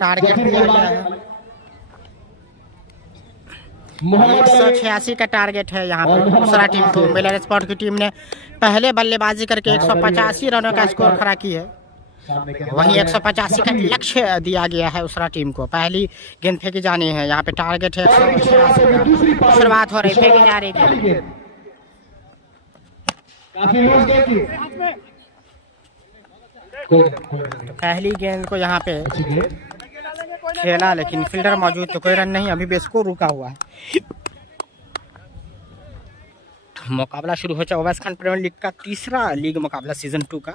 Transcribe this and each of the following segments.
Target दिया गया है। 186 का टारगेट है यहाँ पे दूसरा टीम को। मिलर स्पोर्ट की टीम ने पहले बल्लेबाजी करके 185 रनों का स्कोर खड़ा की है। वहीं 185 का लक्ष्य दिया गया है दूसरा टीम को। पहली गेंद फेंकी जानी है। यहाँ पे टारगेट है 186 का। शुरुआत हो रही, फेंकी जा रही है। पहली गेंद को यहाँ पे खेला, लेकिन फील्डर मौजूद तो कोई रन नहीं, अभी भी स्कोर रुका हुआ है। मुकाबला शुरू हो चुका ओवैस खान प्रीमियर लीग का तीसरा लीग मुकाबला सीजन 2 का।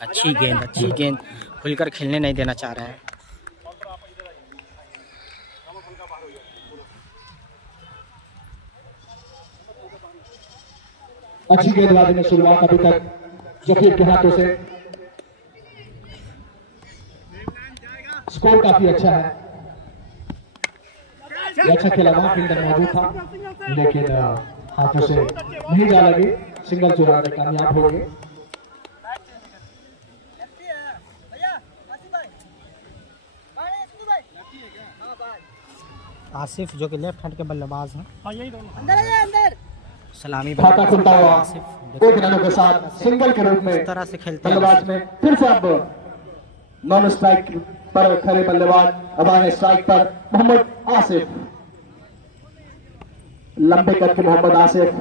अच्छी गेंद खुलकर खेलने नहीं देना चाह रहा है। अच्छी गेंदबाजी में शुरुआत अभी तक जफीर के हाथों से। स्कोर काफी अच्छा है। अच्छा खेला, वहां फील्डर मौजूद था लेकिन हाथों से नहीं जा लगी। सिंगल चुराने कामयाब हो गए। आसिफ जो कि लेफ्ट हैंड के बल्लेबाज हैं, सलामी खाता खुलता हुआ 1 रनों के साथ सिंगल के रूप में इस तरह से खेलते हैं। बल्लेबाज में फिर से अब नॉन स्ट्राइक पर खड़े बल्लेबाज, अब आए स्ट्राइक पर मोहम्मद आसिफ। लंबे कद के मोहम्मद आसिफ,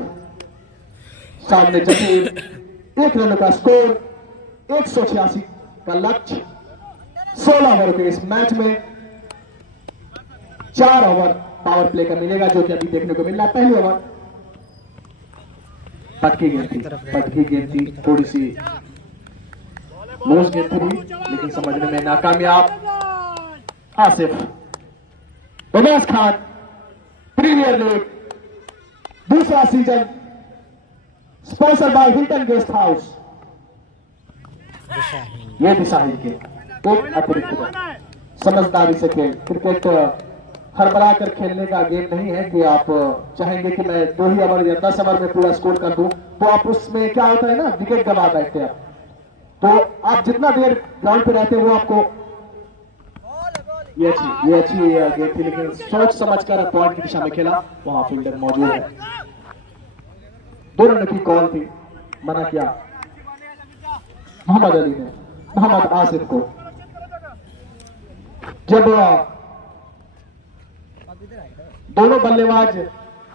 सामने जफीर। 1 रन का स्कोर, 186 का लक्ष्य। 16 ओवर के इस मैच में 4 ओवर पावर प्ले का मिलेगा, जो कि अभी देखने को मिल रहा है। पहली ओवर पटकी गेंद थी, थोड़ी सी लूज गेंद थी, लेकिन समझने में नाकामयाब। आसिफ। ओवैस खान प्रीमियर लीग दूसरा season, sponsor by Hilton guest house. ये दिशाहीन के एक अतिरिक्त समझदारी से खेल। क्रिकेट हड़बड़ा कर खेलने का गेम नहीं है कि आप चाहेंगे कि मैं 2 ही ओवर या 10 ओवर में पूरा स्कोर कर दूं, तो आप उसमें क्या होता है ना, विकेट गवा बैठते हैं। तो आप जितना देर ग्राउंड पे रहते हैं वो आपको ये अच्छी गेम थी, लेकिन सोच समझकर पॉइंट की दिशा में खेला। वहां फील्डर मौजूद है। 2 रन की कॉल थी, मना किया मोहम्मद अली ने मोहम्मद आसिफ को। जब दोनों बल्लेबाज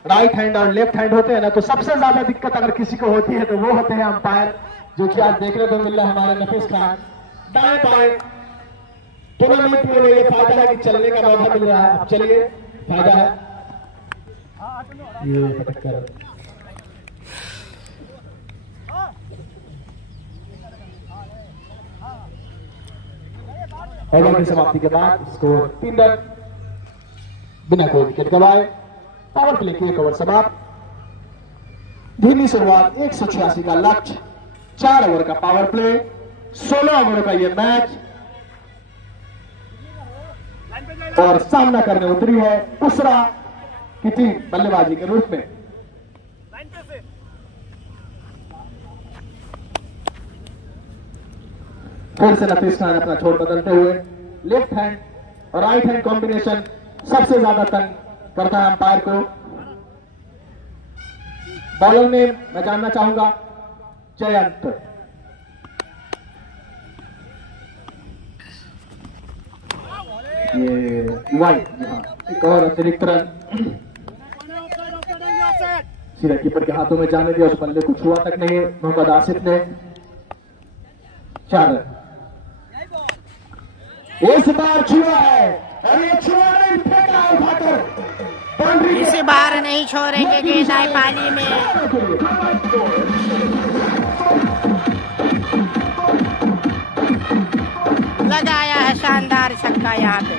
राइट हैंड और लेफ्ट हैंड होते हैं ना, तो सबसे ज्यादा दिक्कत अगर किसी को होती है तो वो होते हैं अंपायर, जो कि आज देखने को मिल रहा है हमारे नफीस खान। दाएं बाएं टूर्नामेंट में ये फायदा है कि चलने का मौका मिल रहा है। अब चलिए, फायदा है ये पटक ओवर की समाप्ति के बाद स्कोर 3 रन बिना कोई विकेट गवाए। पावर प्ले की 1 ओवर समाप्त। धीमी शुरुआत, 186 का लक्ष्य। 4 ओवर का पावर प्ले, 16 ओवरों का यह मैच। और सामना करने उतरी है उसरा की टीम बल्लेबाजी के रूप में। फिर से नफीस खान अपना छोर बदलते हुए लेफ्ट हैंड और राइट हैंड कॉम्बिनेशन सबसे ज्यादा तंग करता है अंपायर को। बॉलर नेम मैं जानना चाहूंगा, जयंत। ये वाइट, एक और अतिरिक्त रन सीधा कीपर के हाथों में जाने दिया। उस बल्ले को छुआ तक नहीं मोहम्मद आसिफ ने। 4 रन इस बार छुआ है, इस बार नहीं छोड़ेंगे गेंद आई पानी में। लगाया है शानदार छक्का यहाँ पे।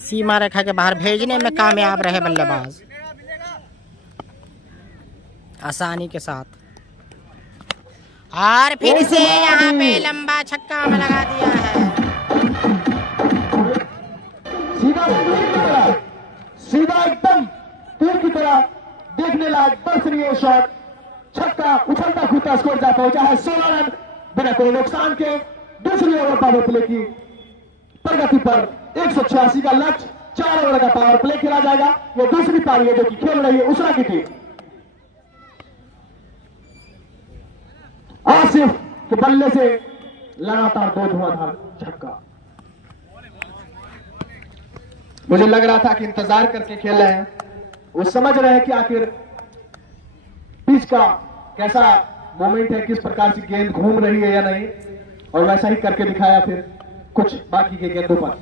सीमा रेखा के बाहर भेजने में कामयाब रहे बल्लेबाज आसानी के साथ। और फिर से यहाँ पे लंबा छक्का में लगा दिया है। सीधा एकदम तीर की तरह देखने लायक दर्शनीय शॉट। छक्का उछलता कूदता का स्कोर जा पहुंचा है 16 रन बिना कोई नुकसान के। दूसरी ओवर पावर प्ले की प्रगति पर 186 का लक्ष्य। 4 ओवर का पावर प्ले खेला जाएगा। ये दूसरी पारी है जो कि खेल रही है उसरा की टीम। आसिफ के बल्ले से लगातार 2 धुआंधार छक्का। मुझे लग रहा था कि इंतजार करके खेल रहे हैं, वो समझ रहे हैं कि आखिर पिच का कैसा मोमेंट है, किस प्रकार से गेंद घूम रही है या नहीं, और वैसा ही करके दिखाया फिर कुछ बाकी के गेंदों पर।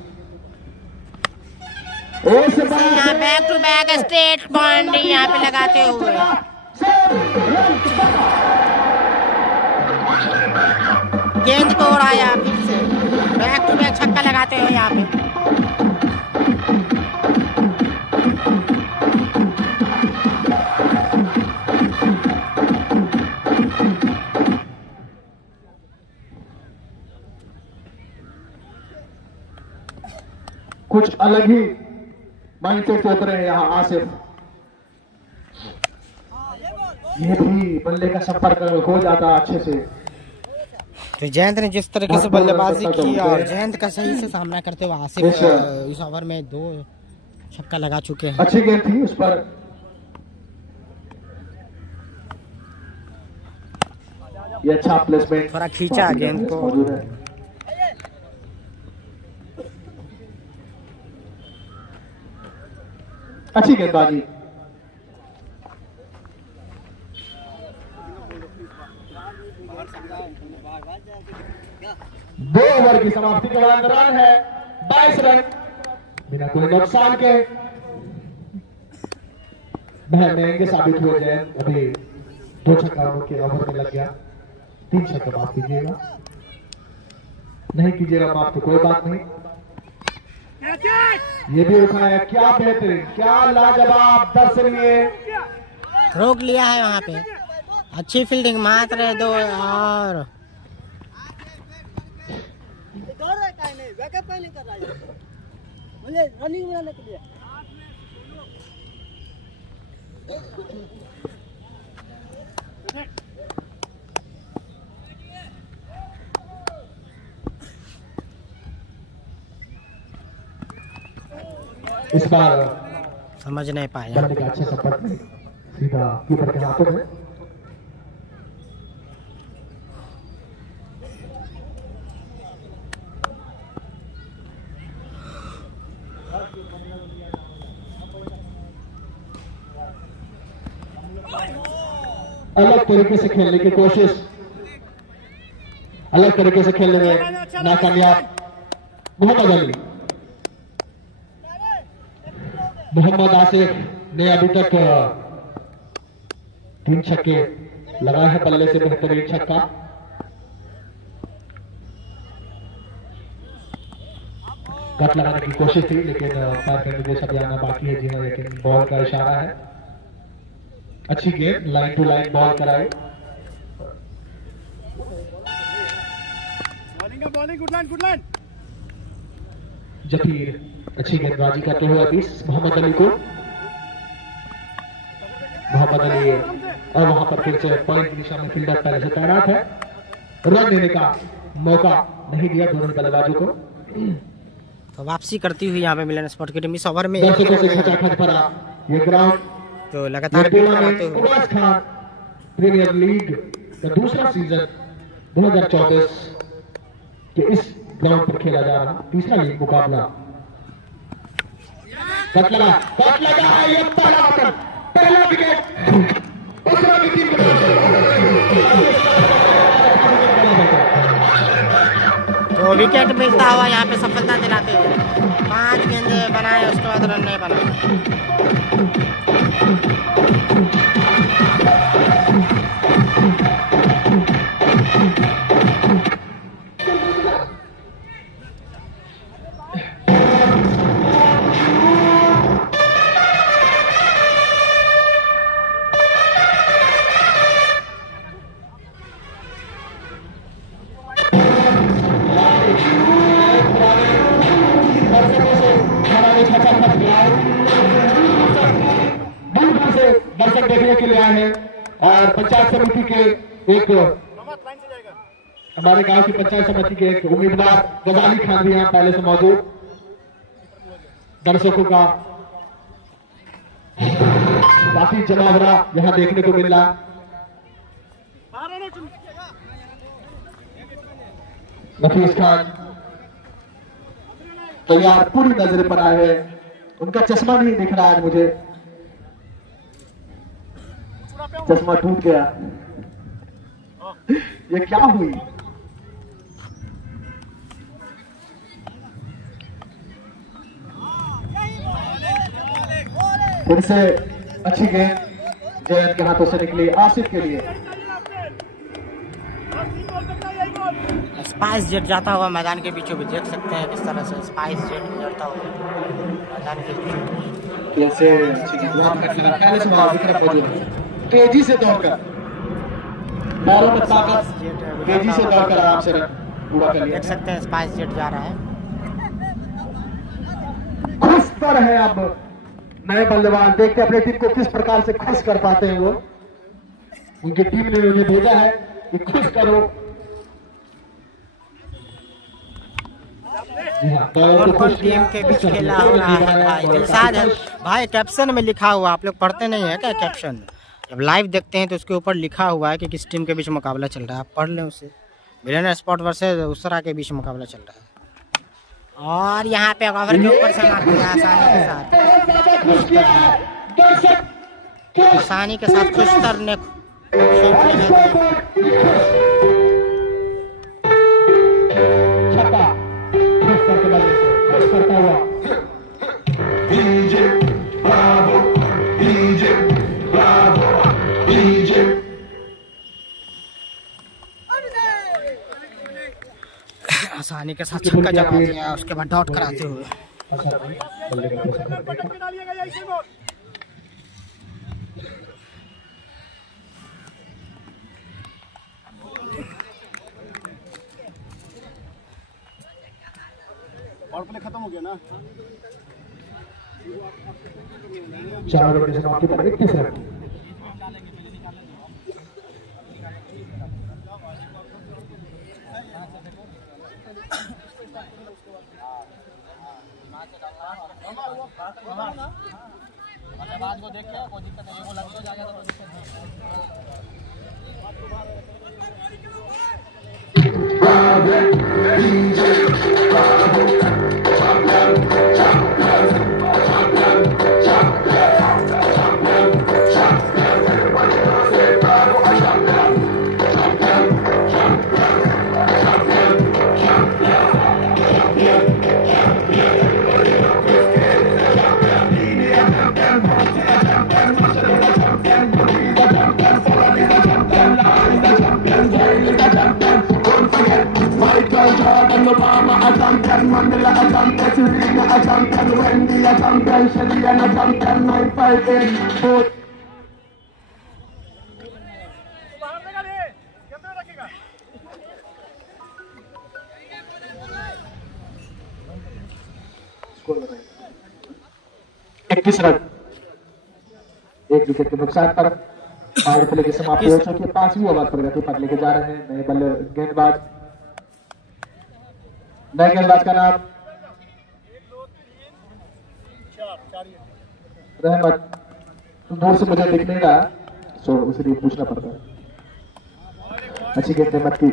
यहाँ back to back straight boundary यहाँ पे लगाते हुए गेंद को उड़ाया, फिर से बैक टू बैक छक्का लगाते हुए यहाँ पे। कुछ अलग ही माइंडसेट से उतरे हैं यहाँ आसिफ। ये भी बल्ले का संपर्क हो जाता अच्छे से। तो जयंत ने जिस तरीके से बल्लेबाजी की और जयंत का सही से सामना करते हुए आसिफ इस ओवर में 2 छक्का लगा चुके हैं। अच्छी गेंद थी उस पर। ये अच्छा प्लेसमेंट, थोड़ा खींचा गेंद को। मौजूद है। अच्छी गेंदबाजी। दो ओवर की समाप्ति के बाद रन है 22 रन बिना कोई नुकसान के। महंगे साबित हुए जैन। अभी 2 छक्का के ओवर में लग गया। 3 छक्का माफ कीजिएगा, नहीं कीजिएगा माफ तो कोई बात नहीं। ये भी उठाया, क्या बेहतरीन, क्या लाजवाब दर्शनीय। रोक लिया है वहाँ पे, अच्छी फील्डिंग, मात्र 2 और रनिंग बनाने के लिए। इस बार समझ नहीं पाया। बल्ले का अच्छे संपर्क में सीधा कीपर के हाथों में। अलग तरीके से खेलने की कोशिश, अलग तरीके से खेलने में नाकामयाब मोहम्मद अली। मोहम्मद आसिफ ने अभी तक 3 छक्के लगाए हैं बल्ले से। बेहतरीन छक्का। कट लगाने की कोशिश थी लेकिन पैर का निर्देश अभी आना बाकी है। जी हाँ, लेकिन बॉल का इशारा है। अच्छी गेंद, लाइन टू लाइन बॉल कराए। Bowling good line. जफीर अच्छी गेंदबाजी करते हुए अभी मोहम्मद अली को। मोहम्मद अली और वहां पर फिर से पॉइंट की दिशा में फील्डर पहले से तैनात है। रन देने का मौका नहीं दिया दोनों बल्लेबाजों को। तो वापसी करती हुई यहाँ पे मिलन स्पोर्ट की टीम इस ओवर में दर्शकों से खचाखच भरा ये ग्राउंड। तो लगातार उबास खान प्रीमियर लीग का दूसरा सीजन 2024 के इस ग्राउंड पर खेला जा रहा 3रा लीग मुकाबला। कट लगा है ये पहला विकेट उसरा की टीम के। तो विकेट मिलता हुआ यहाँ पे सफलता दिलाते हुए 5 गेंदे बनाए, उसके बाद रन नहीं बना। दर्शक देखने के लिए आए हैं और पंचायत समिति के एक हमारे गांव की पंचायत समिति के एक उम्मीदवार गजाली खान भी यहाँ पहले से मौजूद। दर्शकों का काफी जमावड़ा यहाँ देखने को मिल रहा। नफीस खान तैयार पूरी नजर पर आए हैं। उनका चश्मा नहीं दिख रहा है मुझे, चश्मा टूट गया। ये क्या हुई? फिर से अच्छी गेंद जयंत के हाथों से निकली आसिफ के लिए। स्पाइस जेट जाता हुआ मैदान के बीचों बीच देख सकते हैं किस तरह से स्पाइस जेट गुजरता हुआ मैदान के बीचों। कैसे पहले से विक्रम मौजूद तेजी से दौड़कर पैरों में ताकत, तेजी से दौड़कर आराम से रन पूरा कर लिया। देख सकते हैं स्पाइस जेट जा रहा है। खुश पर है अब नए बल्लेबाज, देखते अपनी टीम को किस प्रकार से खुश कर पाते हैं वो। उनकी टीम ने उन्हें भेजा है कि खुश करो। कौन कौन टीम के बीच खेला हो रहा है भाई? दिलशाद है भाई, कैप्शन में लिखा हुआ, आप लोग पढ़ते नहीं है क्या कैप्शन? जब लाइव देखते हैं तो उसके ऊपर लिखा हुआ है कि किस टीम के बीच मुकाबला चल रहा है, आप पढ़ लें उसे। मिलेनियर स्पोर्ट वर्सेस उसरा के बीच मुकाबला चल रहा है। और यहाँ पे कवर के ऊपर से मारते हैं आसानी के साथ खुशतर ने आसानी के साथ छक्का जमा दिया, उसके बाद डॉट कराते हुए। और प्ले खत्म हो गया ना। 4 ओवर की समाप्ति पर 21 रन। बल्लेबाज को देख के कोई दिक्कत नहीं, वो लग जाएगा तो दिक्कत रन, 1 विकेट के नुकसान पर पावर प्ले की समाप्ति हो चुकी है। 5वीं ओवर प्रगति पर लेके जा रहे हैं नए गेंदबाज। नए गेंदबाज का नाम रहमत। दूर से मुझे दिख नहीं रहा, सो इसलिए पूछना पड़ता है। अच्छी गेंद रहमत की,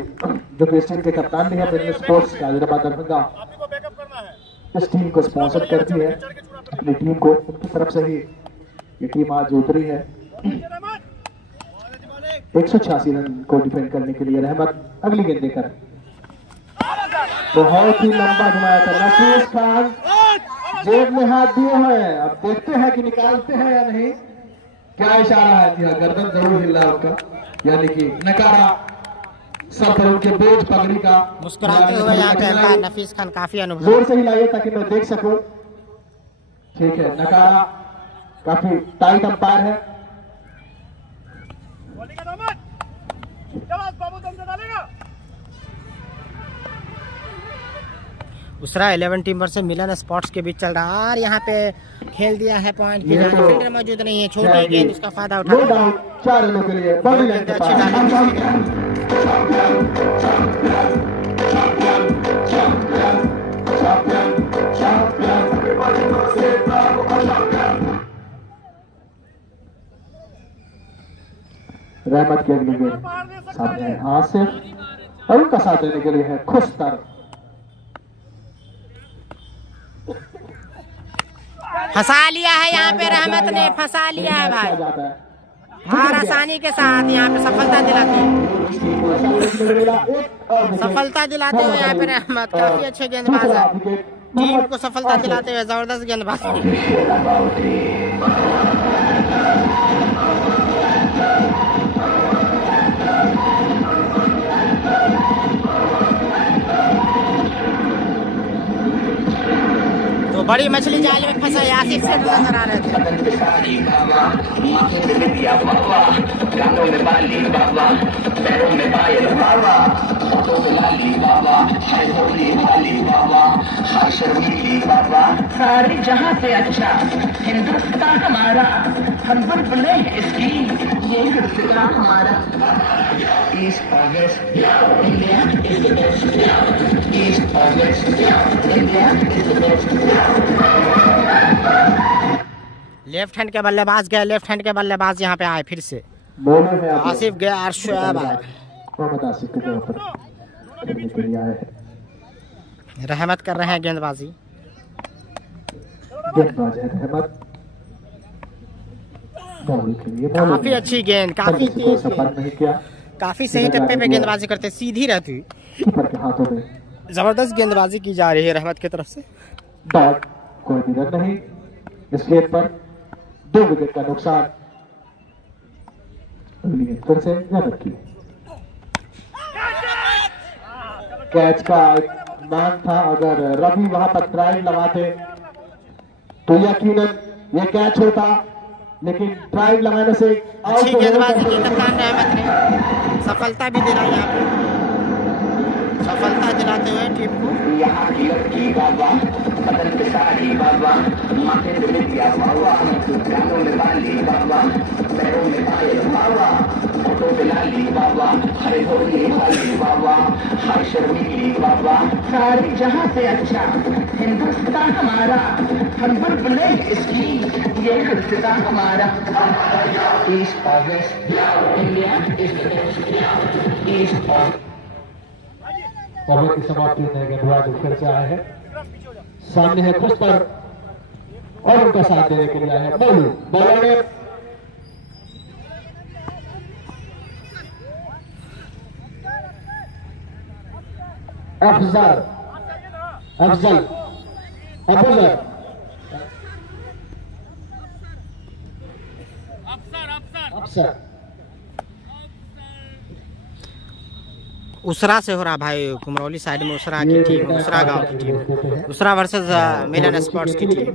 जो कि इस टीम के कप्तान भी है। मिलेनियर स्पोर्ट्स हैदराबाद दरभंगा इस टीम को स्पॉन्सर करती है, अपनी टीम को। उनकी तरफ से ही ये टीम आज उतरी है 186 रन को डिफेंड करने के लिए। रहमत अगली गेंद देकर बहुत ही लंबा घुमाया था। नफीस खान जेब में हाथ दिए हैं, अब देखते हैं कि निकालते हैं या नहीं। क्या इशारा है? जी हाँ, गर्दन जरूर हिल रहा उनका, यानी कि नकारा सर पर उनके बोझ पगड़ी का। मुस्कुराते हुए यहाँ पे नफीस खान काफी अनुभव जोर से हिलाइए ताकि मैं देख सकूं। ठीक है, नकारा काफी टाइट अंपायर है। दूसरा 11 टीम वर्सेस मिलन स्पोर्ट्स के बीच चल रहा है और यहाँ पे खेल दिया है पॉइंट की जाने, फील्डर मौजूद नहीं है, छोटी गेंद उसका फायदा उठा नो डाउट 4 रनों के लिए बड़ी लाइन के पास रहमत के अगली गेंद सामने है आसिफ और उनका साथ देने के लिए है खुशतर। फंसा लिया है यहाँ पे, रहमत ने फंसा लिया है भाई, हार आसानी के साथ यहाँ पे सफलता दिलाती है, सफलता दिलाते हुए यहाँ पे रहमत काफी अच्छे गेंदबाज है, टीम को सफलता दिलाते हुए जबरदस्त गेंदबाज। तो बड़ी मछली जाल में फंसा आसिफ से नजर आ रहे थे। सारे जहां से अच्छा हिंदुस्तान हमारा, हम बुलबुले इसकी, ये हिंदुस्तान हमारा। ईस्ट और west India is the best, east और west India is the best. Left hand के बल्लेबाज गए, लेफ्ट हैंड के बल्लेबाज यहाँ पे आए फिर से, आसिफ गए और शोएब आए, आसिफ के जगह पर खेलने के लिए आए हैं। रहमत कर रहे हैं गेंदबाजी, गेंदबाज है रहमत के लिए काफी अच्छी गेंद, काफी तेज सफल नहीं किया, काफी सही टप्पे पे गेंदबाजी करते, सीधी रहती, कीपर के हाथों में जबरदस्त गेंदबाजी की जा रही है रहमत की तरफ से। डॉट, कोई भी रन नहीं इस गेंद पर, 2 विकेट का नुकसान। अगली गेंद फिर से रहमत की, कैच का मांग था, अगर रवि वहां पर ड्राइव लगाते तो यकीनन ये कैच होता, लेकिन ड्राइव लगाने से अच्छी गेंदबाजी की कप्तान रहमत ने, सफलता भी दिलाई यहाँ पे, सफलता दिलाते हुए टीम को। यहाँ की लड़की बाबा, बदन पे साड़ी बाबा, माथे पे बिंदिया बाबा, कानों में बाली बाबा, पैरों में पायल बाबा, फोटो पे लाली बाबा, हरे होली वाली बाबा, हाय शर्मीली बाबा। सारे जहां से अच्छा हिंदुस्तान हमारा, हम बुलबुले इसकी, ये हिंदुस्तान हमारा। ईस्ट और west India is the best, east और ओवर की समाप्ति में गेंदबाज फिर से आए हैं, सामने है खुशतर और उनका साथ देने के लिए आए हैं बोलू, बॉलर ने अफजल अफजल अफजल अफसर उसरा से हो रहा भाई, कुमरौली साइड में उसरा की टीम, उसरा गांव की टीम, उसरा वर्सेस मिलन स्पोर्ट्स की टीम।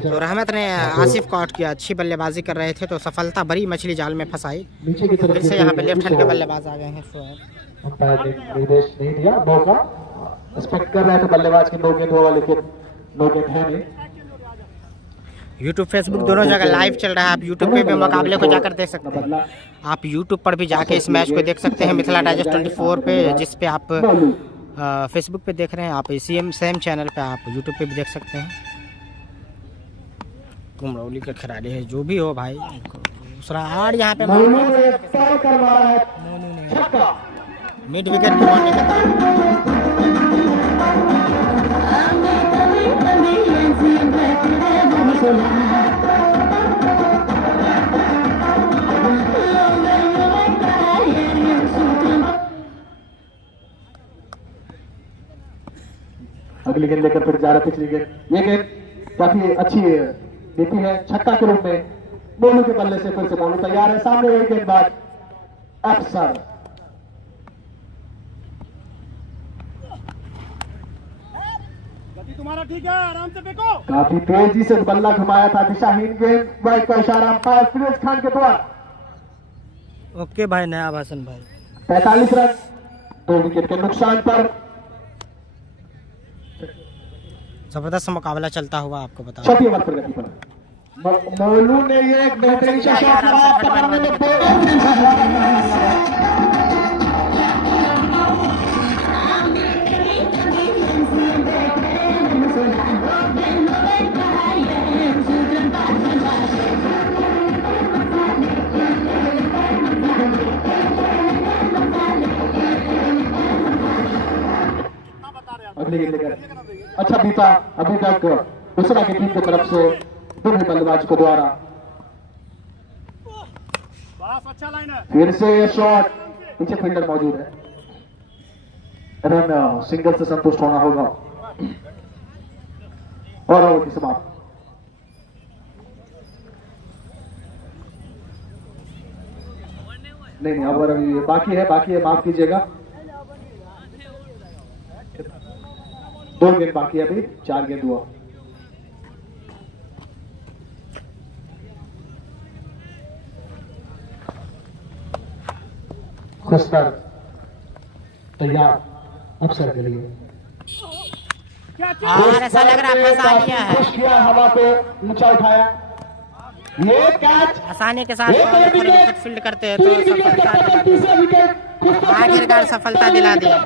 तो रहमत ने आसिफ को आउट किया, अच्छी बल्लेबाजी कर रहे थे तो सफलता बड़ी मछली जाल में फंसाई, फिर से यहाँ पे लेफ्ट हैंड के बल्लेबाज आ गए हैं शोएब। अंपायर ने निर्देश नहीं दिया, मौका एक्सपेक्ट कर रहे थे बल्लेबाज की 9 गेंद होगा, लेकिन 9 गेंद है नहीं। यूट्यूब फेसबुक दोनों जगह लाइव चल रहा है, आप यूट्यूब पे भी मुकाबले को जाकर देख सकते हैं, आप यूट्यूब पर भी जाके इस मैच को देख सकते हैं, मिथिला डाइजेस्ट 24 पे, जिस पे आप फेसबुक पे देख रहे हैं, आप सेम चैनल पे आप यूट्यूब पे भी देख सकते हैं। कुमरौली के खिलाड़ी है जो भी हो भाई, दूसरा आड़ यहाँ पे मिड विकेट की बॉलिंग करता अगली गेंद लेकर फिर जा रहा पिछली गेंद, ये गेंद काफी अच्छी देती है छक्का के रूप में, बोलू के बल्ले से फिर से बोलू तैयार है, सामने वही गेंदबाज अफसर, तुम्हारा ठीक है, आराम से फेंको। काफी तेजी से बल्ला घुमाया था, दिशाहीन गेंद, बैट का इशारा अंपायर फिरोज खान के द्वारा। ओके भाई, नया भाषण भाई। 45 रन 2 विकेट के नुकसान पर जबरदस्त मुकाबला चलता हुआ आपको बता। छठी ओवर प्रगति पर मोलू ने ये एक बेहतरीन शॉट अगली गेंद लेकर अच्छा बीता अभी तक दूसरा की टीम की तरफ से दोनों बल्लेबाज को द्वारा बस अच्छा लाइन है। फिर से ये शॉट पीछे फील्डर मौजूद है, रन सिंगल से संतुष्ट होना होगा और ओवर की समाप्त। नहीं ओवर अभी बाकी है माफ कीजिएगा, 2 गेंद बाकी है, अभी 4 गेंद हुआ। खुशतर तैयार अवसर के लिए और ऐसा लग रहा है फंसा लिया है, पुश किया, हवा को ऊंचा उठाया, ये कैच आसानी के साथ विकेट फील्ड करते हैं तो सफलता आखिरकार सफलता दिला दिया।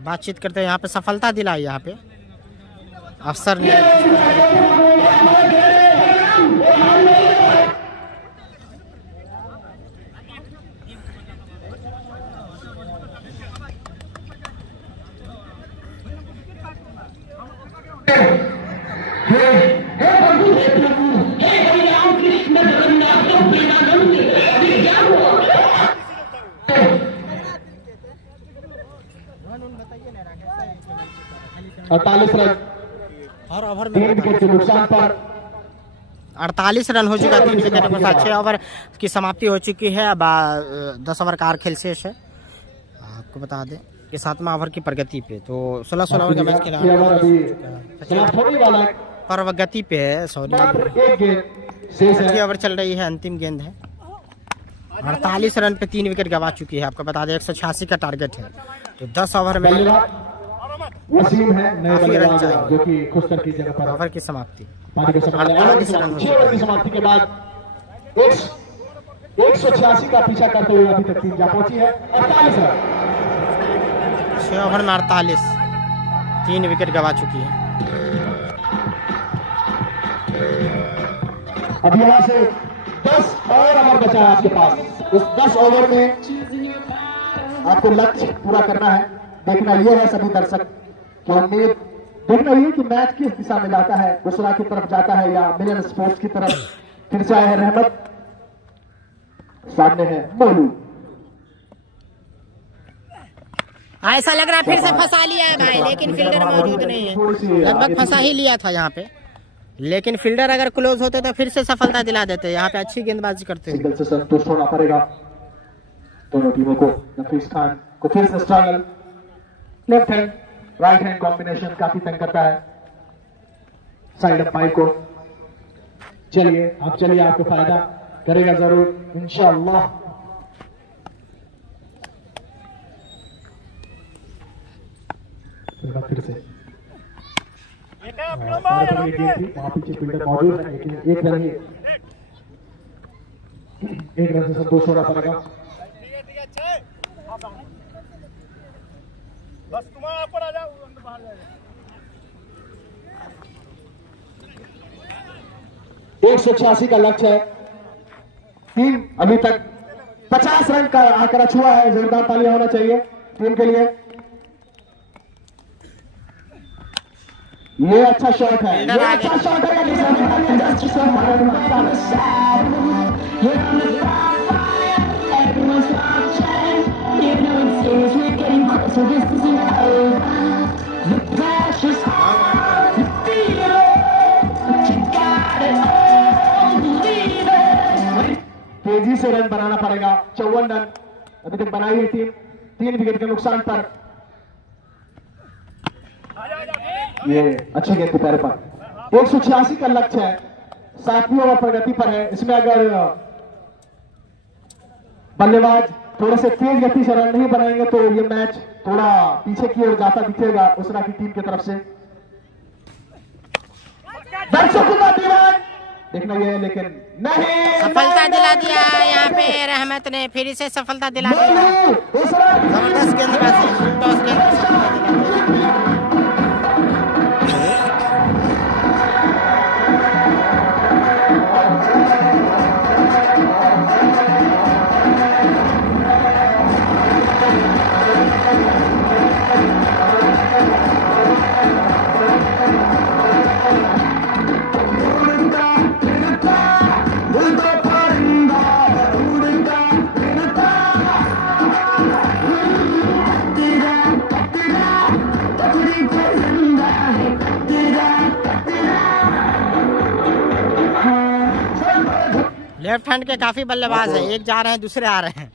बातचीत करते हैं यहाँ पे सफलता दिलाई, यहाँ पे अफसर ने अड़तालीस रन और ओवर 3 विकेट के नुकसान पर 48 रन हो चुका, 3 विकेट के साथ 6 ओवर की समाप्ति हो चुकी है। अब 10 ओवर का खेल शेष है। आपको बता दें कि 7वां ओवर की प्रगति पे तो 16 ओवर का मैच खेला पर गति पे है। सॉरी 6 ओवर चल रही है, अंतिम गेंद है। 48 रन पे 3 विकेट गवा चुकी है। आपको बता दें 186 का टारगेट है, तो 10 ओवर में वसीम है नए बल्लेबाज जो कि खुशतर की जगह पर ओवर की समाप्ति। 48 रन की समाप्ति के बाद 186 का पीछा करते हुए अभी तक टीम जा पहुंची है। 48 रन 6 ओवर में 48, 3 विकेट गवा चुकी है। अब यहाँ से 10 और ओवर बचा है आपके पास। उस 10 ओवर में आपको लक्ष्य पूरा करना है। देखना यह है सभी दर्शक कि उम्मीद देखना ये कि मैच किस दिशा में जाता है, दूसरा की तरफ जाता है या मिलन स्पोर्ट्स की तरफ। फिर से आए हैं रहमत, सामने है मोलू। ऐसा लग रहा है फिर से फंसा लिया है भाई, लेकिन फील्डर मौजूद नहीं है। लगभग फंसा ही लिया था यहाँ पे, लेकिन फील्डर अगर क्लोज होते तो फिर से सफलता दिला देते। यहाँ पे अच्छी गेंदबाजी करते सिंगल से संतुष्ट होना पड़ेगा दोनों टीमों को। नफीस खान को फिर से struggle, left hand right hand combination काफी तंग करता है साइड अप पाई को। चलिए आप चलिए, आपको फायदा करेगा जरूर इंशाअल्लाह। फिर से वहां पीछे फील्डर मौजूद है, लेकिन एक रन से संतोष होना पड़ेगा। बस तुम्हारा ऊपर आ जाओ, बाहर जाएगा। 186 का लक्ष्य है। टीम अभी तक 50 रन का आंकड़ा छुआ है। जोरदार तालियां होना चाहिए टीम के लिए। ये अच्छा शॉट है, ये अच्छा शॉट है। तेजी से रन बनाना पड़ेगा। 54 रन अभी तक बनाई है टीम, 3 विकेट के नुकसान पर। ये अच्छी गेंद के पैर पर। 186 का लक्ष्य है, 7वीं ओवर प्रगति पर है। इसमें अगर बल्लेबाज थोड़े से तेज गति से रन नहीं बनाएंगे तो ये मैच थोड़ा पीछे की ओर जाता दिखेगा उसरा की टीम की तरफ से। दर्शकों का दीवान देखना यह है, लेकिन नहीं, सफलता दिला दिया यहाँ पे रहमत ने, फिर इसे सफलता दिला दिया। जबरदस्त गेंदबाजी, टॉस गेंद पर सफलता दिला दिया। लेफ्ट हैंड के काफी बल्लेबाज है, एक जा रहे हैं दूसरे आ रहे हैं।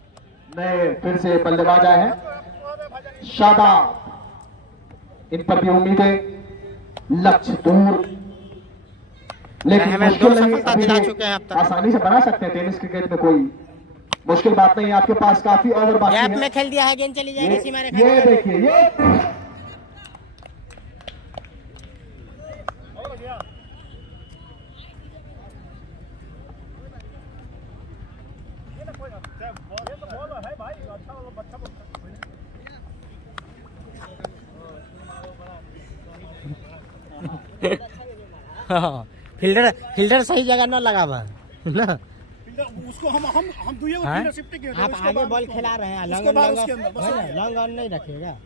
नए फिर से बल्लेबाज आए हैं, शादाब। इन पर भी उम्मीदें लक्ष्य दूर, लेकिन मुश्किल नहीं, सफलता दिला चुके हैं अब तक। आसानी से बना सकते हैं। टेनिस क्रिकेट में कोई मुश्किल बात नहीं है, आपके पास काफी ओवर बाकी गैप है। में खेल दिया है, गेंद चली जाएगी सीमा रेखा। ये देखिए, ये है भाई, अच्छा बच्चा फील्डर सही जगह न लगा हुआ ना। उसको हम दुए को फील्डर शिफ्ट किए थे, आप उसके आगे बाद बॉल खिला रहे हैं, उसके बाद उसके अंदर बस लॉन्ग ऑन नहीं रखिएगा।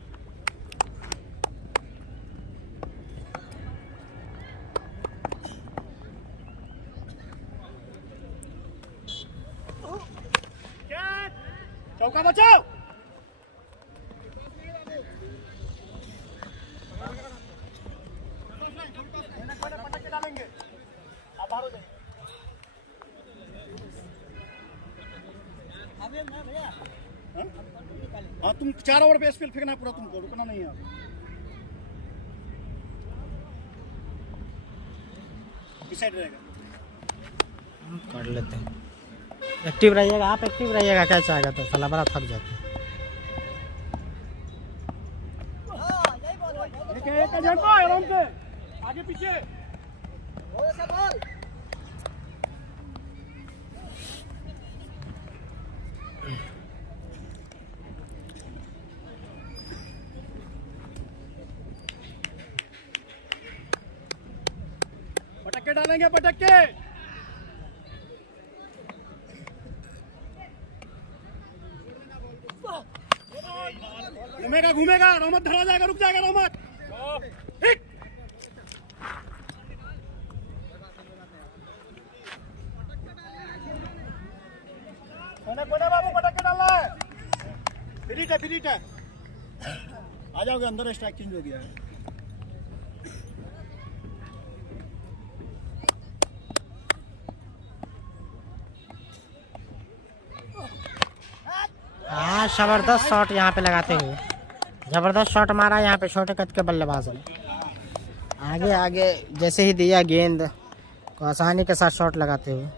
चौका बचाओ। पटक के डालेंगे, आप बाहर हो जाइए। हाँ, तुम 4 ओवर पे स्पिल फेंकना है पूरा, तुमको रुकना नहीं है। इस साइड रहेगा, कर लेते हैं। एक्टिव रहिएगा, आप एक्टिव रहिएगा, कैसा आएगा तो साला बड़ा थक जाते हैं। एक एजेंडा आराम से आगे पीछे। पटके डालेंगे, पटके। घूमेगा घूमेगा, रोमत धरा जाएगा, रुक जाएगा रोमत। हिट। कोने बाबू पटक के डालना है। फिरिट है, फिरिट है। आ जाओगे अंदर, स्ट्राइक चेंज हो गया है। हाँ, जबरदस्त शॉट यहाँ पे लगाते हुए, जबरदस्त शॉट मारा यहाँ पे छोटे कद के बल्लेबाज ने। आगे आगे जैसे ही दिया गेंद को आसानी के साथ शॉट लगाते हुए।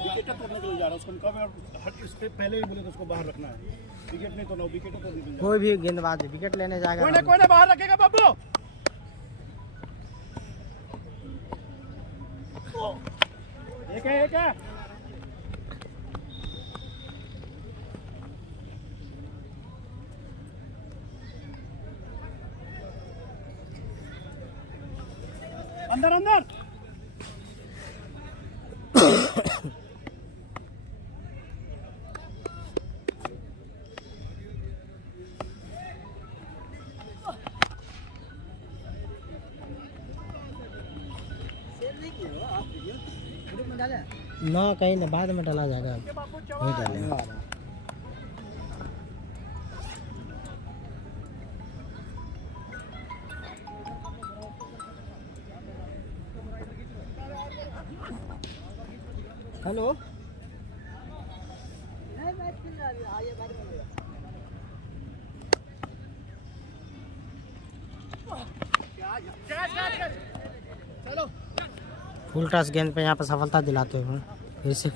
विकेट तोड़ने के लिए जा रहा है, उसको कब इससे पहले ही बोले तो उसको बाहर रखना है। विकेट नहीं तोड़ना, विकेट तोड़ने। कोई भी गेंदबाज विकेट लेने जाएगा, कोई ना बाहर रखेगा बाबू। एक है, एक है। अंदर अंदर। ना कहीं ना बाद में डाला जाएगा, नहीं डालेंगे। हेलो, चलो फुल टॉस गेंद पे यहाँ पर सफलता दिलाते हुए फिर से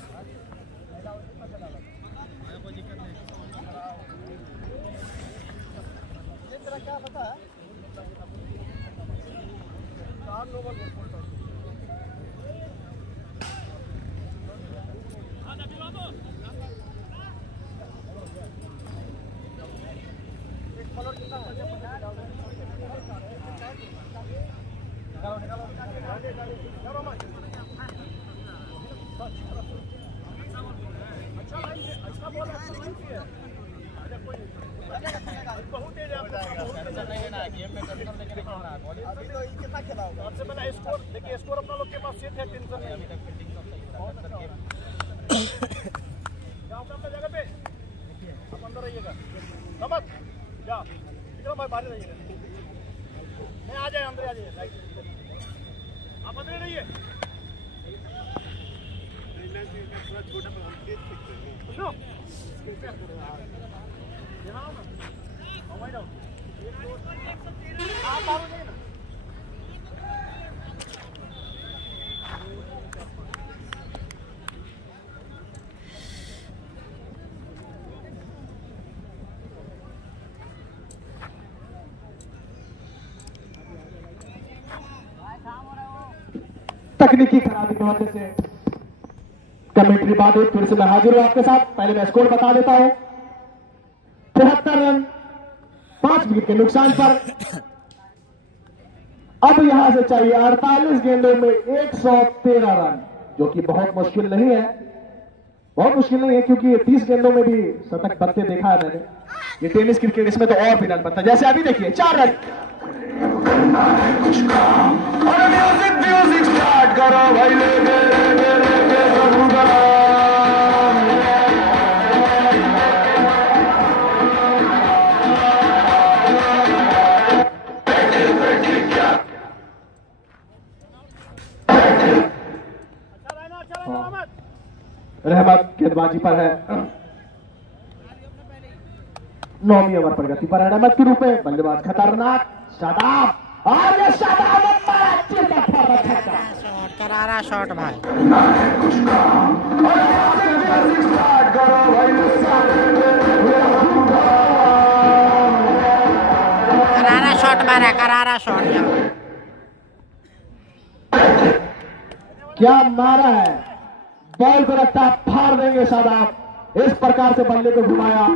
सबसे पहले स्कोर देखिए, स्कोर अपना लोग के पास सेट है, टेंशन नहीं। अभी तक फील्डिंग तो सही है। जाओ अपना जगह पे, आप अंदर रहिएगा। समझ जा विक्रम भाई, बाहर रहिएगा। नहीं आ जाए, अंदर आ जाइए, आप अंदर रहिए। छोटा सुनो यहाँ ना, आप आओ नहीं ना। तकनीकी खराबी की वजह से कमेंट्री बाद फिर से मैं हाजिर हूं आपके साथ। पहले मैं स्कोर बता देता हूं, 73 रन 5 विकेट के नुकसान पर। अब यहां से चाहिए 48 गेंदों में 113 रन, जो कि बहुत मुश्किल नहीं है, बहुत मुश्किल नहीं है, क्योंकि ये 30 गेंदों में भी शतक बनते देखा है मैंने। ये टेनिस क्रिकेट, इसमें तो और भी रन बनता है। जैसे अभी देखिए 4 रन। और म्यूजिक स्टार्ट करो भाई, रहमत गेंदबाजी पर है, 9वीं ओवर पर गति पर है रहमत के रूप में। बल्लेबाज खतरनाक शादाब, और ये शादाब करारा शॉट भाई, करारा शॉट मारा, करारा शॉट। क्या मारा है, बॉल को लगता फाड़ देंगे शादाब। इस प्रकार से बल्ले को घुमाया,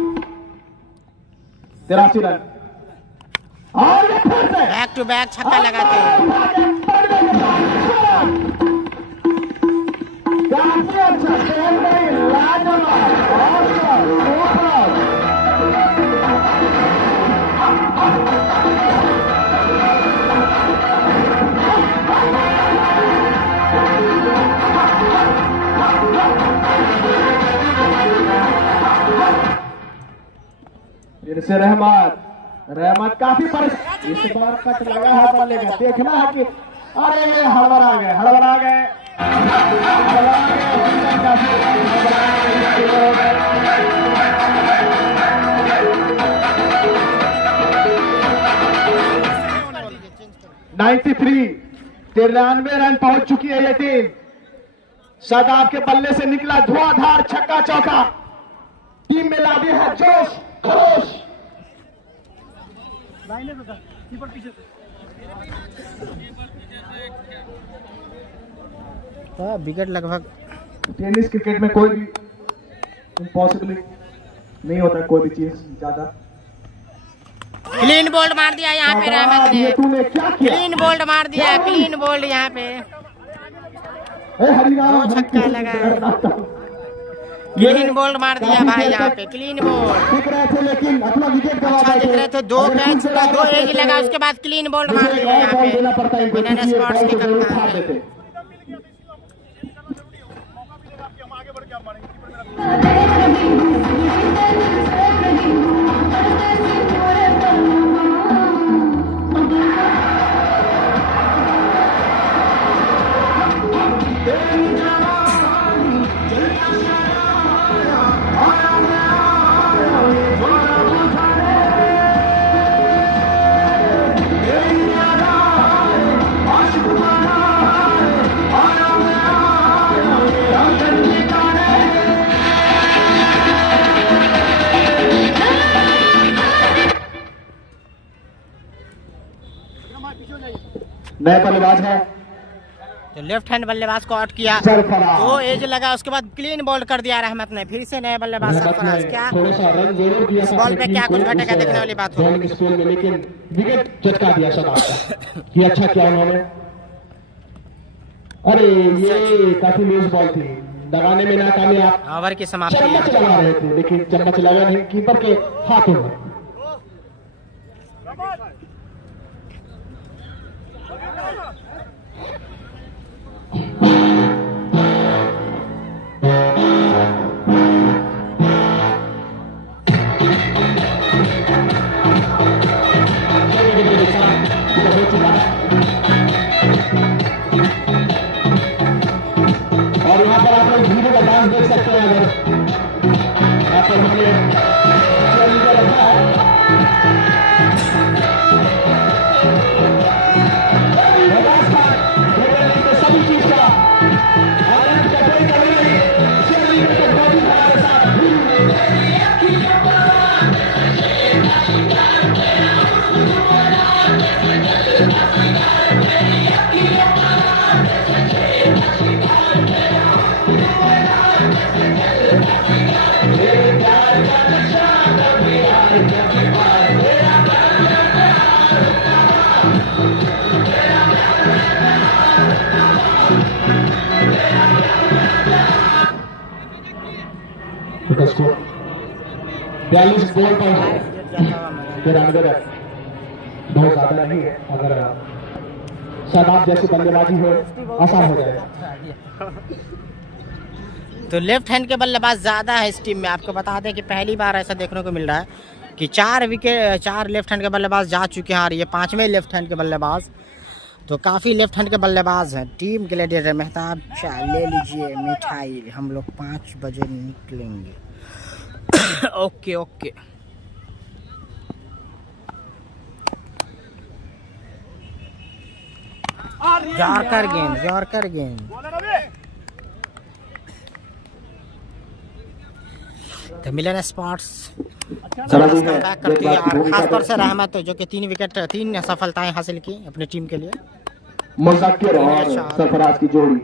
83 रन। और ये फिर से बैक टू बैक छक्का लगाते हैं। काफी अच्छा खेल रही, लाजवाब, फिर से रहमत काफी परेशान। इस बार कट लगा है बल्ले का, देखना है कि अरे ये हड़बड़ा गए। 93 रन पहुंच चुकी है ये टीम। शादाब के बल्ले से निकला धुआंधार छक्का चौका, टीम में ला दिया है जोश खरोश। तो विकेट लगभग, टेनिस क्रिकेट में कोई भी इम्पॉसिबल नहीं होता, कोई भी चीज ज्यादा। क्लीन बोल्ड मार दिया यहाँ पे रहमत ने, तूने क्या किया? क्लीन बोल्ड मार दिया, क्लीन बोल्ड यहाँ पे हरिराम, दो छक्का लगा, क्लीन बोल्ड मार दिया भाई यहाँ पे, क्लीन बोल्ड। दिख रहे थे लेकिन अपना विकेट गवा अच्छा दिख रहे थे, 2 कैच का 2 एज लगा, उसके बाद क्लीन बोल्ड मार दिया यहाँ पे विनर स्पॉट्स के कप्तान। हम आगे बढ़ के आप मारेंगे। नया बल्लेबाज है तो लेफ्ट हैंड बल्लेबाज को आउट किया, सरफराज। 2 एज लगा, उसके बाद क्लीन बॉल कर दिया रहमत ने। फिर से नए बल्लेबाज सरफराज। क्या थोड़ा सा रन जरूर दिया इस बॉल पे क्या कुछ घटेगा देखने वाली बात होगी। बॉलिंग स्कूल में, लेकिन विकेट चटका दिया शबाब का। ये अच्छा किया उन्होंने। अरे ये काफी लूज बॉल थी, दबाने में नाकामयाब। ओवर की समाप्ति है। चम्मच लगा रहे थे लेकिन चम्मच लगा नहीं, कीपर के हाथों में। और यहाँ पर आप लोग हीरो का डांस देख सकते हैं। अगर यहाँ पर हमने चैलेंजर रखा है, सभी चीज का आनंद का कोई कमी नहीं। चैलेंजर का बॉडी हमारे साथ। स्कोर 42 बॉल पर 93 रन, बहुत ज्यादा नहीं है। अगर शादाब जैसी बल्लेबाजी हो आसान हो जाएगा। तो लेफ्ट हैंड के बल्लेबाज ज़्यादा है इस टीम में। आपको बता दें कि पहली बार ऐसा देखने को मिल रहा है कि 4 लेफ्ट हैंड के बल्लेबाज जा चुके हैं और ये 5वें लेफ्ट हैंड के बल्लेबाज। तो काफ़ी लेफ्ट हैंड के बल्लेबाज हैं। टीम के लीडर मेहताब शाह, ले लीजिए मिठाई, हम लोग 5 बजे निकलेंगे। Okay okay. यॉर्कर गेंद। तो मिलन स्पोर्ट्स जबरदस्त कमबैक करती है और खासतौर से रहमत जो कि 3 सफलताएं हासिल की अपनी टीम के लिए। मुज़क्किर और सरफराज की जोड़ी।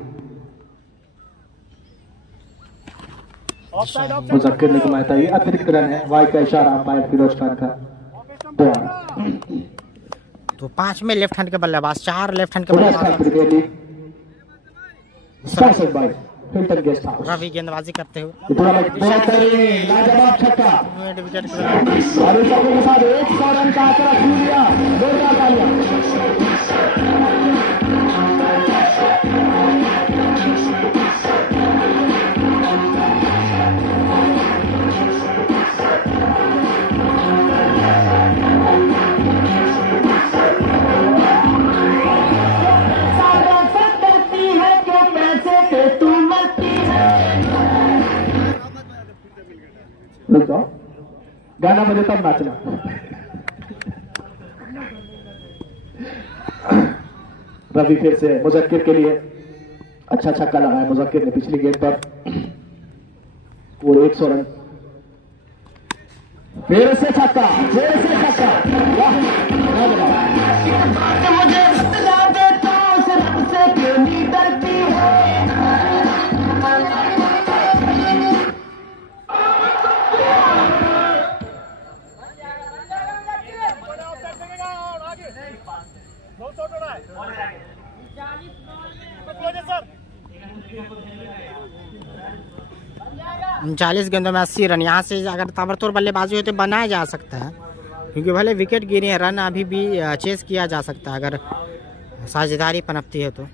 मुज़क्किर ने कमाया था, ये अतिरिक्त रन है। वाई का इशारा अंपायर फिरोज खान का। तो 5 में लेफ्ट हैंड के बल्लेबाज, 4 लेफ्ट हैंड के बल्लेबाज। Hilton guest house. रवि गेंदबाजी करते हुए लाजवाब छक्का विकेट और इस के साथ 100 रन का आंकड़ा छू लिया। जोरदार तालियां। रुक जाओ, गाना बजे तब नाचना। रवि फिर से मुज़क्किर के लिए अच्छा छक्का लगाया मुज़क्किर ने पिछली गेंद पर और 100 रन। फिर से छक्का, वाह। मुझे बता दे तो उस रन से क्यों नहीं डरती है। सर 40 गेंदों में 80 रन। यहाँ से अगर ताबड़तोड़ बल्लेबाजी हो तो बनाया जा सकता है, क्योंकि भले विकेट गिरे हैं, रन अभी भी चेस किया जा सकता है अगर साझेदारी पनपती है तो।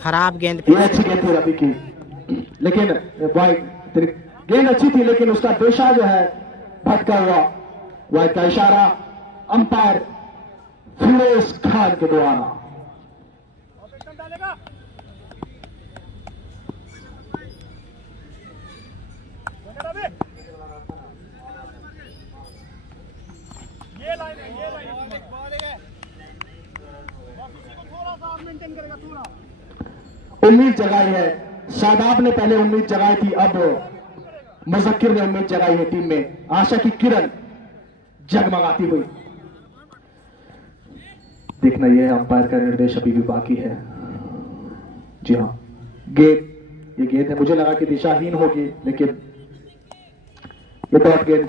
खराब गेंद पे अच्छी गेंद थी रवि की, लेकिन भाई गेंद अच्छी थी लेकिन उसका पेशा जो है भटका हुआ। वाइड का इशारा अंपायर फिरोज खान के द्वारा। उम्मीद जगाई है शादाब ने, पहले उम्मीद जगाई थी, अब मुज़क्किर ने उम्मीद जगाई है टीम में। आशा की किरण जगमगाती हुई। देखना यह है अंपायर का निर्देश अभी भी बाकी है। जी हाँ, गेंद, ये गेंद है, मुझे लगा कि दिशाहीन होगी, लेकिन ये डॉट गेंद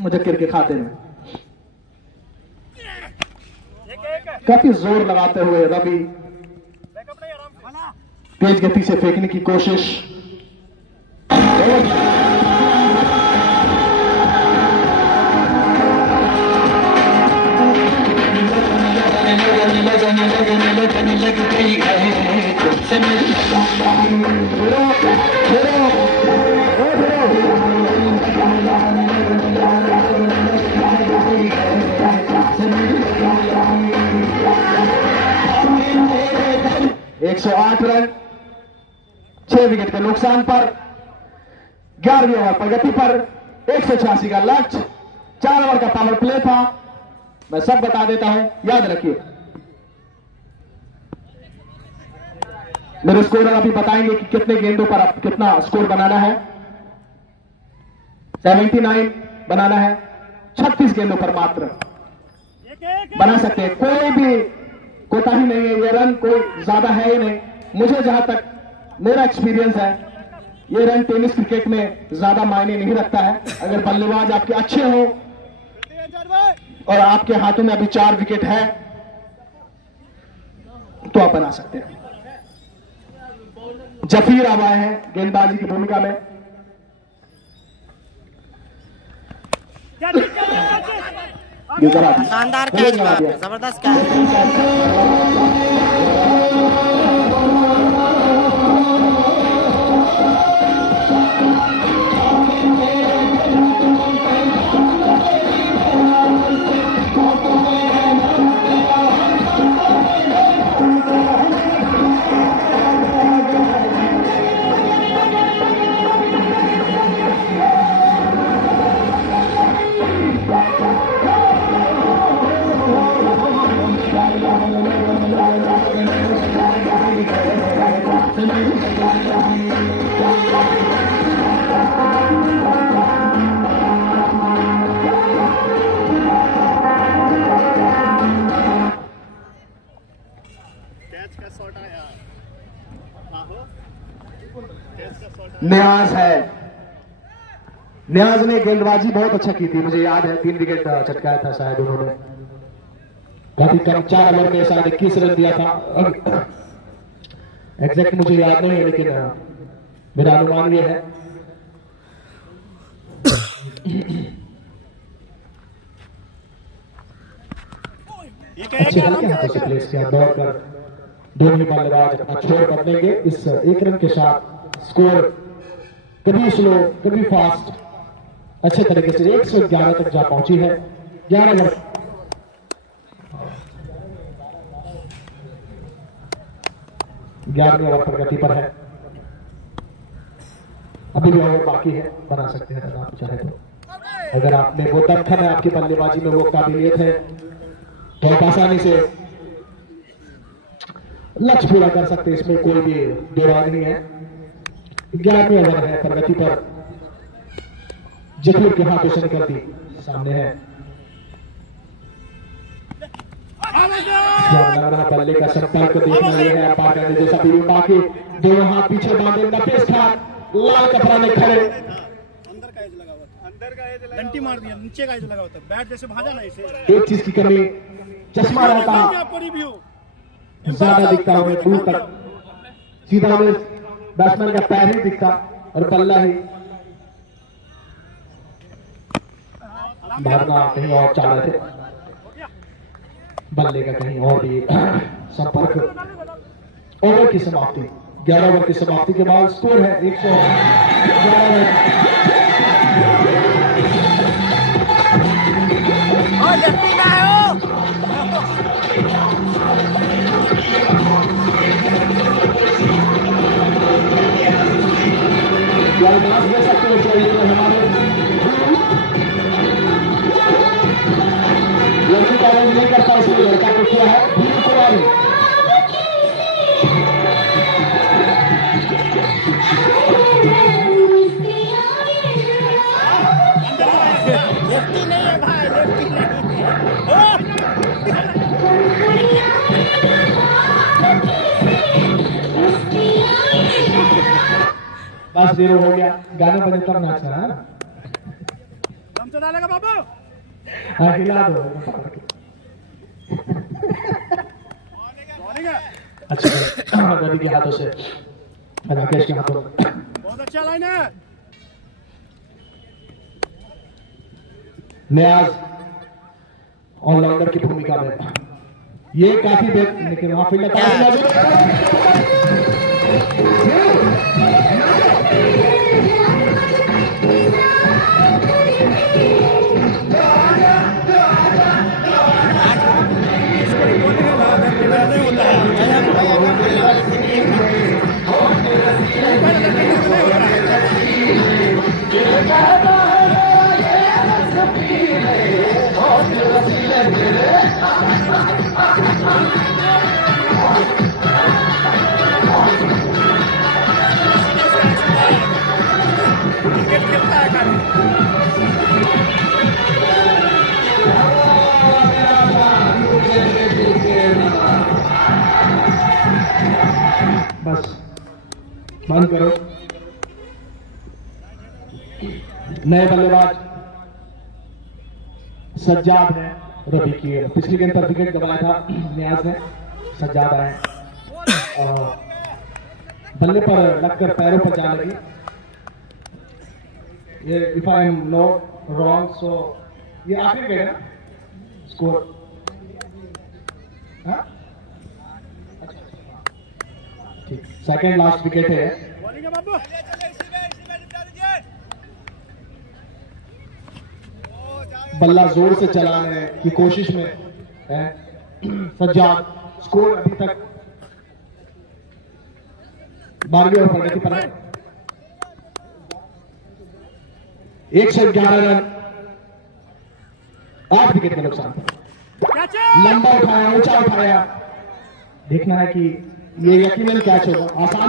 मुजक्किर के खाते में। काफी जोर लगाते हुए रवि तेज गति से फेंकने की कोशिश। एक 108 रन 6 विकेट के नुकसान पर 11वीं ओवर प्रगति पर 186 का लक्ष्य। 4 ओवर का पावर प्ले था। मैं सब बता देता हूं, याद रखिए। मेरे स्कोर अभी बताएंगे कि कितने गेंदों पर अब कितना स्कोर बनाना है। 79 बनाना है। 36 गेंदों पर मात्र बना सकते हैं। कोई भी कोताही नहीं है। ये रन कोई ज्यादा है ही नहीं। मुझे जहां तक मेरा एक्सपीरियंस है, ये रन टेनिस क्रिकेट में ज्यादा मायने नहीं रखता है। अगर बल्लेबाज आपके अच्छे हो और आपके हाथों में अभी 4 विकेट है तो आप बना सकते हैं। जफीर अब आए हैं गेंदबाजी की भूमिका में। शानदार कैच, जबरदस्त कैच। न्याज है। न्याज ने गेंदबाजी बहुत अच्छा की थी। मुझे याद है 3 विकेट चटकाया था शायद उन्होंने। काफी कम 4 ओवर में शायद 21 रन दिया था। एग्जैक्ट मुझे याद नहीं है, लेकिन मेरा अनुमान ये है। अच्छे हल्के हाथों से प्लेस किया। दौड़कर दोनों बल्लेबाज अपना छोर बदलेंगे। इस 1 रन के साथ स्कोर कभी स्लो कभी फास्ट अच्छे तरीके से 111 तक जा पहुंची है। 11 ओवर 11वें ओवर प्रगति पर है। अभी भी ओवर बाकी है, बना सकते हैं अगर आप चाहे तो। अगर आपने वो दखन है, आपकी बल्लेबाजी में वो काबिलियत है, तो आप आसानी से लक्ष्य पूरा कर सकते हैं। इसमें कोई भी दौरान नहीं है। 11वें ओवर है प्रगति पर। जफीर के हाथों से निकलती सामने है। बल्ले का संपर्क देखना यह है पार्टनर ने जैसा भी बाकी दोनों हाथ पीछे बांधे। नफीस खान लाल कपड़ा में खड़े। अंदर का एज लगा हुआ था, अंदर का एज डंटी मार दिया, नीचे का एज लगा हुआ था। बैट जैसे भाजा ना इसे। एक चीज की कमी, चश्मा रहता ज्यादा दिखता हुआ दूर तक, सीधा में बैट्समैन का पैर ही दिखता और बल्ला ही भागना कहीं और चाह रहे थे। बल्ले का कहीं और भी संपर्क। ओवर की समाप्ति, 11 ओवर की समाप्ति के बाद स्कोर है 111 लड़की का रंग नहीं करता, उसने लड़का को किया है भीम कुमारी। लेफ्टी नहीं है भाई, लेफ्टी नहीं है। बस 0 हो गया। गाना बजे तब नाच रहा है ना। चमचा डालेगा बाबू। हाँ खिला दो। अच्छा रवि के हाथों से, राकेश के हाथों में। बहुत अच्छा लाइन है। नियाज ऑलराउंडर की भूमिका में, ये काफी देर, लेकिन वहां फील्डर बस बंद करो। नए बल्लेबाज सज्जाद है रवि की। पिछली गेंद पर विकेट गंवाया था नियाज ने। सज्जाद आए और बल्ले पर लगकर पैरों पर जा लगी। ये if I am not wrong so ये आखिरी गेंद है ना स्कोर। हाँ ठीक, सेकेंड लास्ट विकेट है। बल्ला जोर से चलाने की कोशिश में है सज्जाद। स्कोर अभी तक 12वीं ओवर प्रगति पर है। 111 रन, 8 विकेट के नुकसान पर। लंबा उठाया, ऊंचा उठाया। देखना है कि ये यकीनन कैच होगा। आसान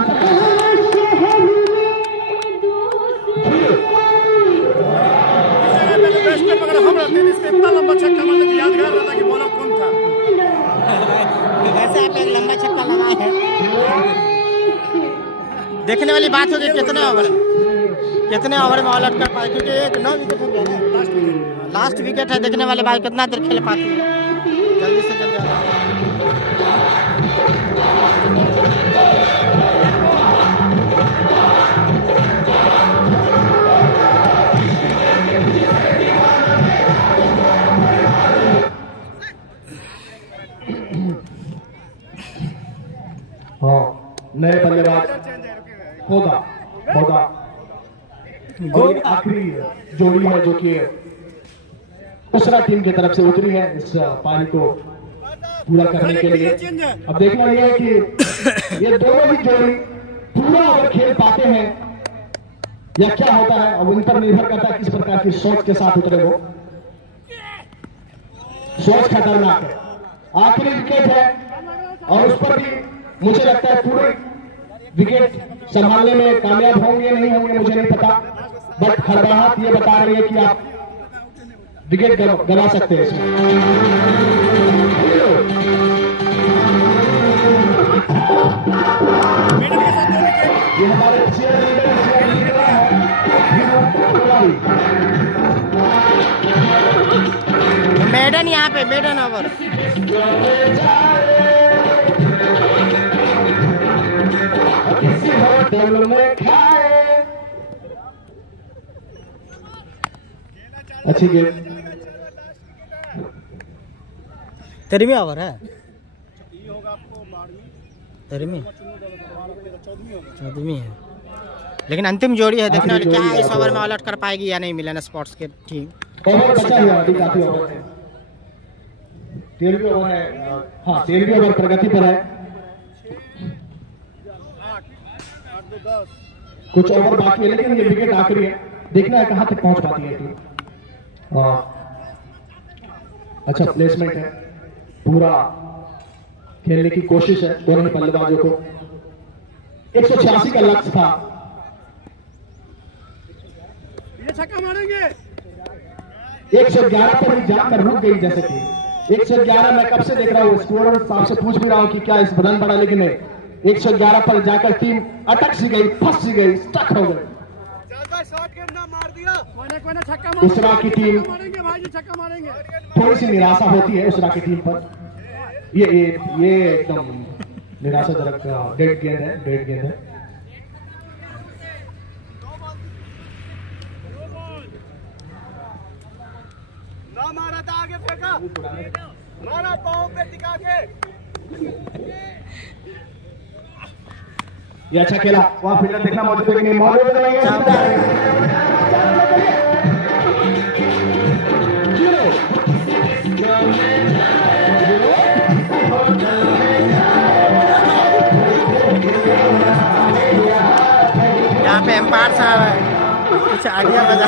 अगर हम रहते इसके इतना लंबा छक्का मारने की यादगार रहता कि बॉलर कौन था। वैसे आप एक लंबा छक्का लगाए हैं। देखने वाली बात होगी कितने ओवर में ऑल आउट कर पाए, क्योंकि एक 9 विकेट हो गया ना, लास्ट विकेट है। देखने वाले बात कितना देर खेल पाती है। जल्दी से जल्दी नए बल्लेबाज होगा और आखिरी जोड़ी है जो कि उसरा टीम की तरफ से उतरी है इस पारी को पूरा करने के लिए। अब देखना यह है कि ये दोनों ही जोड़ी पूरा ओवर खेल पाते हैं या क्या होता है। अब इन पर निर्भर करता है किस प्रकार की सोच के साथ उतरे वो। सोच खतरनाक है। आखिरी विकेट है और उस पर भी मुझे लगता है पूरे विकेट संभालने में कामयाब होंगे नहीं होंगे मुझे नहीं पता, बट खड़बड़ाहट ये बता रही है कि आप विकेट गंवा सकते हैं इसमें। ये हमारे मेडन यहाँ पे मेडन ओवर। अच्छी गेम। 13वीं ओवर है। 13वीं 14वीं है, लेकिन अंतिम जोड़ी है। देखने वाली क्या इस ओवर में ऑल आउट कर पाएगी या नहीं मिलन स्पोर्ट्स की टीम। ओवर बचा हुआ अभी काफी ओवर है। 13वीं ओवर है। हाँ 13वीं ओवर प्रगति पर है। कुछ ओवर बाकी है लेकिन ये विकेट आखिरी है। देखना है कहां तक पहुंच पाती है टीम। अच्छा प्लेसमेंट है, पूरा खेलने की कोशिश है दोनों ही बल्लेबाजों को। 186 का लक्ष्य था। ये छक्का मारेंगे। 111 पर ही जाकर रुक गई। जैसे कि 111 मैं कब से देख रहा हूँ, स्कोर साहब से पूछ भी रहा हूँ कि क्या इस बदन पड़ा, लेकिन 111 पर जाकर टीम अटक सी गई, फंस सी गई, स्टक हो गई। कोई ना छक्का मारेंगे, उसरा की टीम मारेंगे भाई जी, छक्का मारेंगे। थोड़ी सी निराशा होती है उसरा की टीम पर। ये एकदम निराशाजनक डेड गेंद है। ना मारा था, आगे फेंका, मारा पाँव पे टिका के। ये अच्छा खेला, वहाँ फील्डर देखना मौजूद है कि नहीं, मौजूद नहीं यहाँ पे एम्पायर साहब है, कुछ आइडिया बजा।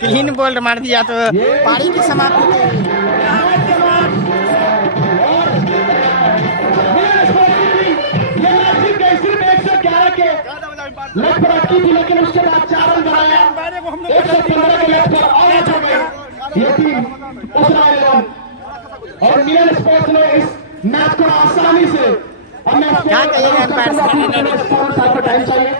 क्लीन बोल्ड मार दिया तो पारी की समाप्ति थी। लेकिन उसके बाद 4 रन बनाया, 115 के लेफ्ट पर आउट हो गए ये टीम उसरा 11 और मिलन स्पोर्ट्स ने इस मैच को आसानी से क्या कहिएगा एम्पायर टाइम चाहिए।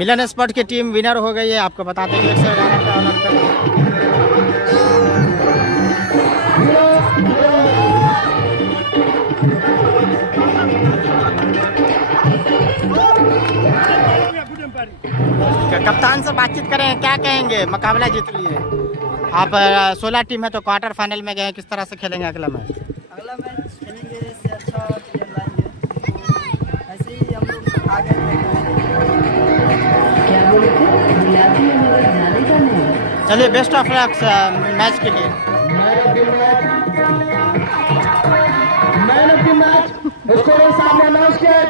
मिलन स्पोर्ट की टीम विनर हो गई है, आपको बताते हैं 111 का अंतर। कप्तान से बातचीत करें, क्या कहेंगे, मुकाबला जीत लिए आप। 16 टीम है तो क्वार्टर फाइनल में गए, किस तरह से खेलेंगे अगला मैच? अगला मैच खेलेंगे, इससे अच्छा टीम लाएंगे, तो ऐसे ही हम लोग आगे क्या बोले थे? बुलाती है मगर जाने का नहीं। चलिए बेस्ट ऑफ लक मैच के लिए। Man of the match score सामने अनाउंस किया है।